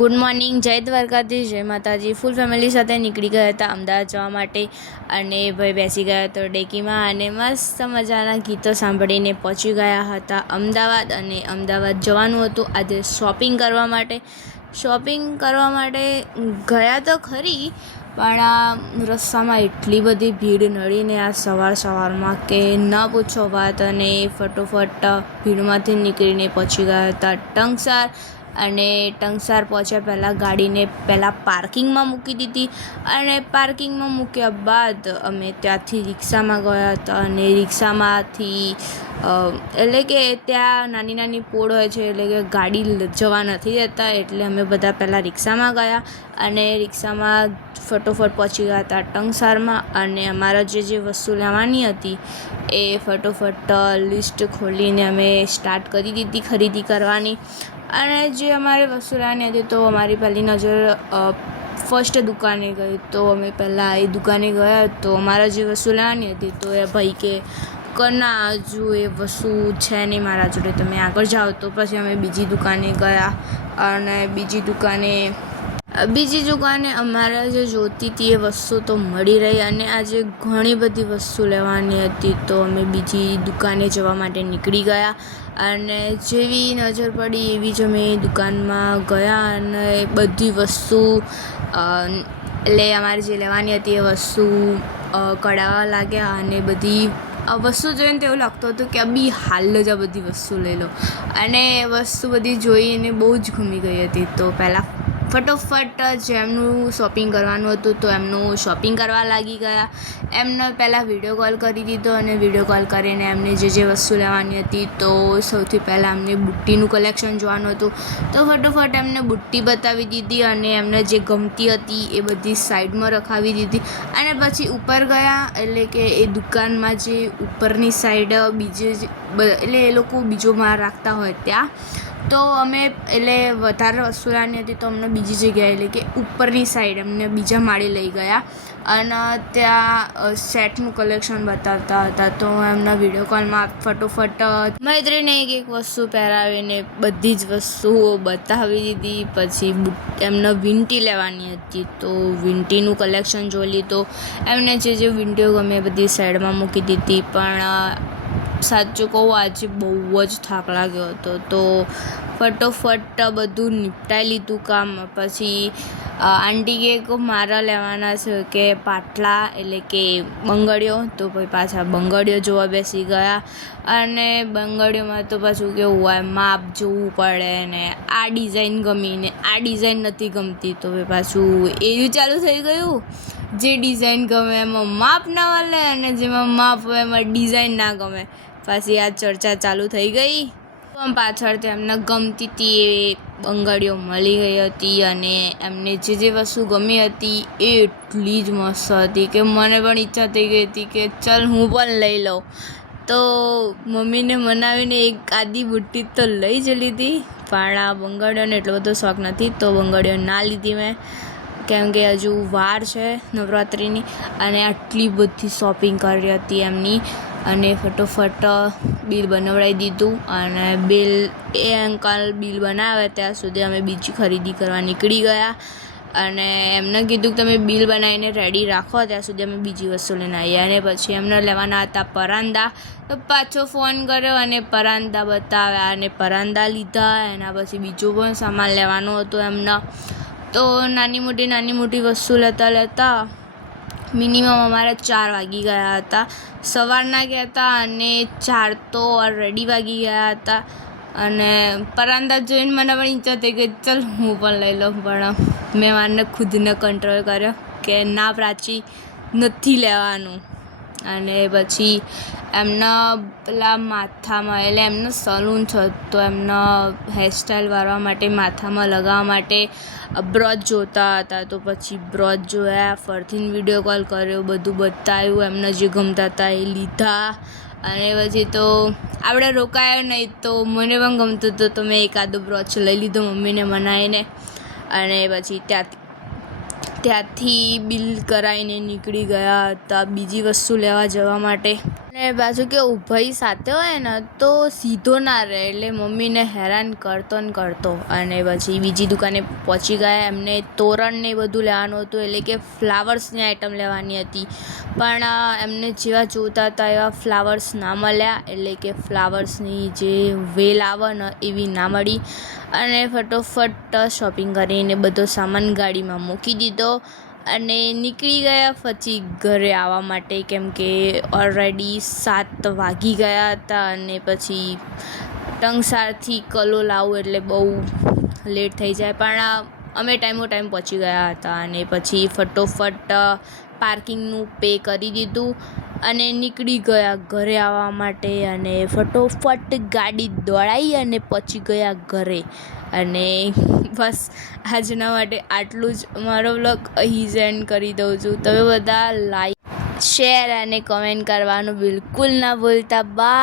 Good morning, જય દ્વારકાધીશ, જય માતાજી. ફૂલ ફેમિલી સાથે નીકળી ગયા હતા અમદાવાદ જવા માટે અને ભાઈ બેસી ગયા હતો ડેકીમાં અને મસ્ત મજાના ગીતો સાંભળીને પહોંચી ગયા હતા અમદાવાદ. અને અમદાવાદ જવાનું હતું આજે શોપિંગ કરવા માટે ગયા તો ખરી, પણ આ રસ્તામાં એટલી બધી ભીડ નડીને આ સવારમાં કે ન પૂછો વાત. અને ફટોફટ ભીડમાંથી નીકળીને પહોંચી ગયા હતા ટંકસાર. અને ટંકસાર પહોંચ્યા પહેલાં ગાડીને પાર્કિંગમાં મૂકી દીધી અને પાર્કિંગમાં મૂક્યા બાદ અમે ત્યાંથી રિક્ષામાં ગયા હતા. અને રિક્ષામાંથી એટલે કે ત્યાં નાની નાની પોળ હોય છે, એટલે કે ગાડી જવા નથી દેતા, એટલે અમે બધા પહેલાં રિક્ષામાં ગયા અને રિક્ષામાં ફટોફટ પહોંચી ગયા હતા ટંકસારમાં. અને અમારા જે વસ્તુ લેવાની હતી એ ફટોફટ લિસ્ટ ખોલીને અમે સ્ટાર્ટ કરી દીધી ખરીદી કરવાની. અને જે અમારે વસ્તુ લેવાની હતી તો અમારી પહેલી નજર ફર્સ્ટ દુકાને ગઈ, તો અમે પહેલાં એ દુકાને ગયા. તો અમારા જે વસ્તુ લેવાની હતી તો એ ભાઈ કે ના, હજુ એ વસ્તુ છે નહીં મારા જોડે, તમે આગળ જાઓ. તો પછી અમે બીજી દુકાને ગયા અને બીજી દુકાને અમારે જે જોઈતી હતી એ વસ્તુ તો મળી રહી. અને આજે ઘણી બધી વસ્તુ લેવાની હતી તો અમે બીજી દુકાને જવા માટે નીકળી ગયા. અને જેવી નજર પડી એવી જ અમે દુકાનમાં ગયા અને બધી વસ્તુ એટલે અમારે જે લેવાની હતી એ વસ્તુ કઢાવવા લાગ્યા. અને બધી વસ્તુ જોઈને તો એવું લાગતું હતું કે બી હાલ જ આ બધી વસ્તુ લઈ લો. અને વસ્તુ બધી જોઈને બહુ જ ગમી ગઈ હતી. તો પહેલાં ફટોફટ જેમનું શોપિંગ કરવાનું હતું તો એમનું શોપિંગ કરવા લાગી ગયા. એમને પહેલાં વિડીયો કોલ કરી દીધો અને વિડીયો કોલ કરીને એમને જે વસ્તુ લેવાની હતી તો સૌથી પહેલાં એમને બુટ્ટીનું કલેક્શન જોવાનું હતું. તો ફટોફટ એમને બુટ્ટી બતાવી દીધી અને એમને જે ગમતી હતી એ બધી સાઈડમાં રખાવી દીધી. અને પછી ઉપર ગયા, એટલે કે એ દુકાનમાં જે ઉપરની સાઈડ એટલે એ લોકો બીજો માલ રાખતા હોય ત્યાં. તો અમે એટલે વધારે વસ્તુ લેવાની હતી તો અમને બીજી જગ્યાએ એટલે કે ઉપરની સાઈડ અમને બીજા માળે લઈ ગયા અને ત્યાં સેટનું કલેક્શન બતાવતા હતા. તો એમના વિડીયો કોલમાં ફટોફટ મૈત્રીને એક વસ્તુ પહેરાવીને બધી જ વસ્તુઓ બતાવી દીધી. પછી એમને વીંટી લેવાની હતી તો વીંટીનું કલેક્શન જોઈ લીધું. એમને જે વીંટીઓ ગમે બધી સાઈડમાં મૂકી દીધી. પણ સાચું કહું, આજે બહુ જ થાક લાગ્યો હતો તો ફટોફટ બધું નિપટાઈ લીધું કામ. પછી આંટી કે મારા લેવાના છે કે પાટલા એટલે કે બંગડીઓ, તો પછી પાછા બંગડીઓ જોવા બેસી ગયા. અને બંગડીઓમાં તો પાછું કેવું હોય, માપ જોવું પડે ને આ ડિઝાઇન ગમી ને આ ડિઝાઇન નથી ગમતી, તો પછી પાછું એવું ચાલુ થઈ ગયું. જે ડિઝાઇન ગમે એમાં માપ ના મળે અને જેમાં માપ હોય એમાં ડિઝાઇન ના ગમે. પાછી આ ચર્ચા ચાલુ થઈ ગઈ. પાછળથી એમને ગમતી હતી એ બંગડીઓ મળી ગઈ હતી. અને એમને જે વસ્તુ ગમી હતી એ એટલી જ મસ્ત હતી કે મને પણ ઈચ્છા થઈ ગઈ હતી કે ચાલ હું પણ લઈ લઉં. તો મમ્મીને મનાવીને એક આદી બુટ્ટી તો લઈ જ લીધી, પણ આ બંગડીઓને એટલો બધો શોખ નથી તો બંગડીઓ ના લીધી મેં, કેમ કે હજુ વાર છે નવરાત્રિની. અને આટલી બધી શોપિંગ કરી હતી એમની. અને ફટોફટ બિલ બનાવડાવી દીધું. અને એ અંકલ બિલ બનાવે ત્યાં સુધી અમે બીજી ખરીદી કરવા નીકળી ગયા. અને એમને કીધું કે તમે બિલ બનાવીને રેડી રાખો, ત્યાં સુધી અમે બીજી વસ્તુ લઈને આવ્યા. અને પછી એમને લેવાના હતા પરાંદા, તો પાછો ફોન કર્યો અને પરાંદા બતાવ્યા અને પરાંદા લીધા. એના પછી બીજો પણ સામાન લેવાનો હતો એમને. તો નાની મોટી વસ્તુ લેતા મિનિમમ અમારે 4 વાગી ગયા હતા. સવારના ગયા હતા અને 4 તો ઓલરેડી વાગી ગયા હતા. અને પરાંદા જોઈને મને પણ ઈચ્છા થઈ ગઈ ચાલ હું પણ લઈ લઉં, પણ મેં મારને ખુદને કંટ્રોલ કર્યો કે ના પ્રાચી, નથી લેવાનું. અને પછી એમના પેલા માથામાં એટલે એમનું સલૂન છે તો એમના હેરસ્ટાઈલ વાળવા માટે માથામાં લગાવવા માટે બ્રોચ જોતા હતા. તો પછી બ્રોચ જોયા, ફરથી વિડીયો કોલ કર્યો, બધું બતાવ્યું, એમને જે ગમતા હતા એ લીધા. અને પછી તો આપણે રોકાયો નહીં તો મને પણ ગમતું હતું તો મેં એકાદો બ્રોચ લઈ લીધો મમ્મીને મનાવીને. અને પછી ત્યાંથી બિલ કરાવીને નીકળી ગયા હતા બીજી વસ્તુ લેવા જવા માટે. અને પાછું કે ભાઈ સાથે હોય ને તો સીધો ના રહે, એટલે મમ્મીને હેરાન કરતો ને કરતો. અને પછી બીજી દુકાને પહોંચી ગયા. એમને તોરણ ને બધું લેવાનું હતું, એટલે કે ફ્લાવર્સની આઈટમ લેવાની હતી. પણ એમને જેવા જોતા હતા એવા ફ્લાવર્સ ના મળ્યા, એટલે કે ફ્લાવર્સની જે વેલ આવે ને એવી ના મળી. અને ફટોફટ શોપિંગ કરીને બધો સામાન ગાડીમાં મૂકી દીધો અને નીકળી ગયા પછી ઘરે આવવા માટે, કેમ કે ઓલરેડી 7 વાગી ગયા હતા. અને પછી ટંગસારથી કલોલ આવું એટલે બહુ લેટ થઈ જાય, પણ અમે ટાઈમ પહોંચી ગયા હતા. અને પછી ફટોફટ પાર્કિંગનું પે કરી દીધું અને નીકળી ગયા ઘરે આવવા માટે. અને ફટોફટ ગાડી દોડાવી અને પહોંચી ગયા ઘરે. અને બસ આજના માટે આટલું જ. મારો વ્લોગ અહીં જ એન્ડ કરી દઉં છું. તમે બધા લાઈક, શેર અને કમેન્ટ કરવાનું બિલકુલ ના ભૂલતા. બાય.